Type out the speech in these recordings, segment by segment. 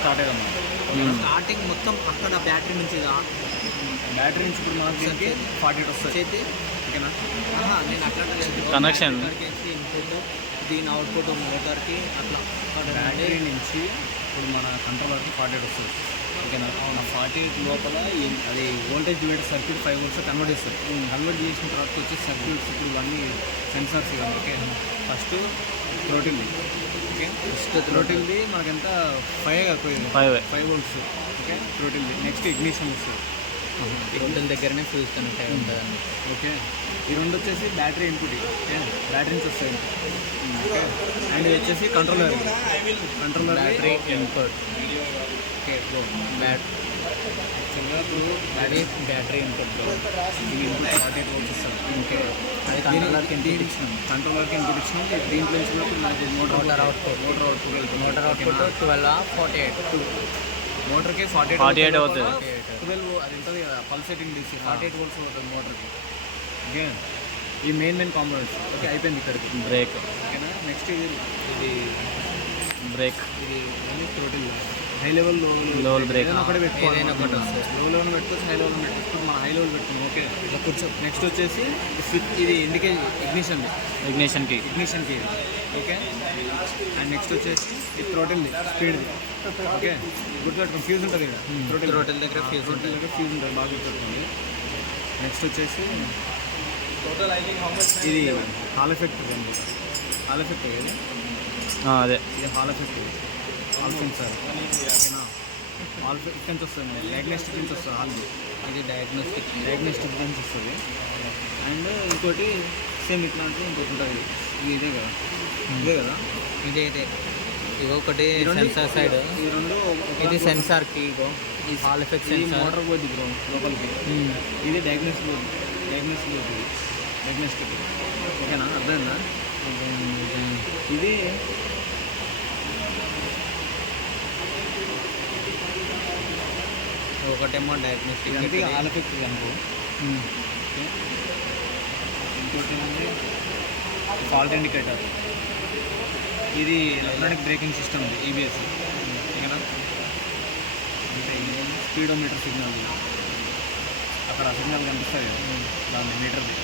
Start అయ్యామా starting మొత్తం అక్కడ battery నుంచి ఇప్పుడు మనకి దీనికి 48 వస్తుంది. ఓకేనా? నేను అట్లా కనెక్షన్ ఇన్పుట్ దీని అవుట్పుట్ మోటార్కి అట్లా బ్యాటరీ నుంచి ఇప్పుడు మన కంట్రోలర్కి 48 వస్తుంది. ఓకేనా? 48 లోపల అది voltage divider circuit 5 volts convert చేస్తారు. కన్వర్ట్ చేసిన తర్వాత వచ్చి సర్క్యూట్స్ ఇప్పుడు ఇవన్నీ సెన్సార్స్ ఇవన్నీ. ఓకే, ఫస్ట్ థ్రోటిల్ది. ఓకే, ఫస్ట్ థ్రోటిల్ది మనకి ఎంత 5 volts. ఓకే, థ్రోటిల్ది. నెక్స్ట్ ఇగ్నిషన్ వస్తుంది. థ్రోటిల్ దగ్గరనే ఫ్యూజ్ కనెక్ట్ అయి ఉంటుందండి. ఓకే, ఈ రెండు వచ్చేసి బ్యాటరీ ఇన్పుట్. ఓకే, బ్యాటరీ నుంచి వస్తాయి. ఓకే, అండ్ ఇది వచ్చేసి కంట్రోలర్ బ్యాటరీ ఇన్పుట్. ఓకే, అది బ్యాటరీ ఇన్పుట్ ఈ ఇన్పుట్ 48 volts ఇస్తాం. ఓకే, అది కంట్రోలర్కి ఇన్పుట్ ఇచ్చినాం. దీంట్లో ఇచ్చినప్పుడు మనకి మోటార్ అవుట్పుట్ వెళ్తుంది. మోటార్ అవుట్పుట్ 12 మోటార్కి 48 అవుతుంది. 12 అది ఉంటుంది కదా పల్సేటింగ్ డీసీ 48 volts అవుతుంది మోటార్కి. ఓకే, ఈ మెయిన్ కాంపోనెంట్స్. ఓకే, అయిపోయింది ఇక్కడికి బ్రేక్. ఓకేనా? నెక్స్ట్ ఇది బ్రేక్ ఇది మళ్ళీ టోటల్ హై లెవెల్ లో బ్రేక్ ఏదైనా ఒకటి పెట్టుకోవాలి. ఏదైనా ఒకటి వస్తుంది. లో లెవెల్ పెట్టుకోవచ్చు, హై లెవెల్ పెట్టుకోవచ్చు. మనం హై లెవెల్ పెట్టుకున్నాం. ఓకే, ఇలా కూర్చో. నెక్స్ట్ వచ్చేసి స్విచ్, ఇది ఇగ్నిషన్కి ఇది. ఓకే, అండ్ నెక్స్ట్ వచ్చేసి ఇది థ్రోటిల్ది స్పీడ్ది. ఓకే, గుర్తుపెట్టుకోండి, ఫ్యూజ్ ఉంటుంది ఇక్కడ. థ్రోటిల్ దగ్గర ఫ్యూజ్ ఉంటుంది, బాగా గుర్తుపెట్టుకోండి. నెక్స్ట్ వచ్చేసి ఇది హాల్ ఎఫెక్ట్ ఇది. అదే ఇది హాల్ ఎఫెక్ట్, హాల్ సెన్సార్. ఓకేనా? హాల్ ఎఫెక్ట్ నుంచి వస్తుంది, డయాగ్నోస్టిక్ నుంచి వస్తుంది. హాల్ది ఇది డయాగ్నోస్టిక్ నుంచి వస్తుంది. అండ్ ఇంకోటి సేమ్ ఇట్లాంటి ఇంకోటి ఉంటుంది. ఇదే కదా ఇదే ఇగో ఒకటి సెన్సార్ సైడ్, ఈ రెండు. ఇది సెన్సార్కి, ఇగో ఈ హాల్ ఎఫెక్ట్ ఇది సెన్సార్. మోటార్ పోద్ది బ్రో లోపలికి. ఇది డయాగ్నోస్టిక్ ఓకేనా? అర్థమైందా? ఇది ఒకటేమో డయాగ్నోస్టిక్, అంటే హాల్ ఎఫెక్ట్ అనుకో. ఇంకోటి ఏంటంటే ఫాల్ట్ ఇండికేటర్. ఇది ఎలక్ట్రానిక్ బ్రేకింగ్ సిస్టమ్, ఈబిఎస్. ఓకేనా? అంటే స్పీడోమీటర్ సిగ్నల్, అక్కడ సిగ్నల్ కనిపిస్తుంది కదా, దాని మీటర్ది.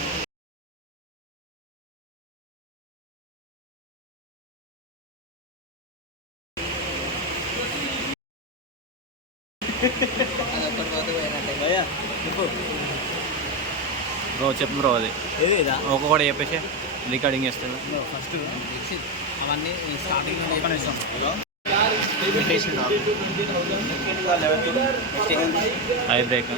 బ్రో చెప్పు బ్రో. అది ఇదా ఒక్కొక్కటి చెప్పేసి రికార్డింగ్ చేస్తాను. ఫస్ట్ అవన్నీ స్టార్టింగ్ ఇస్తాం. High break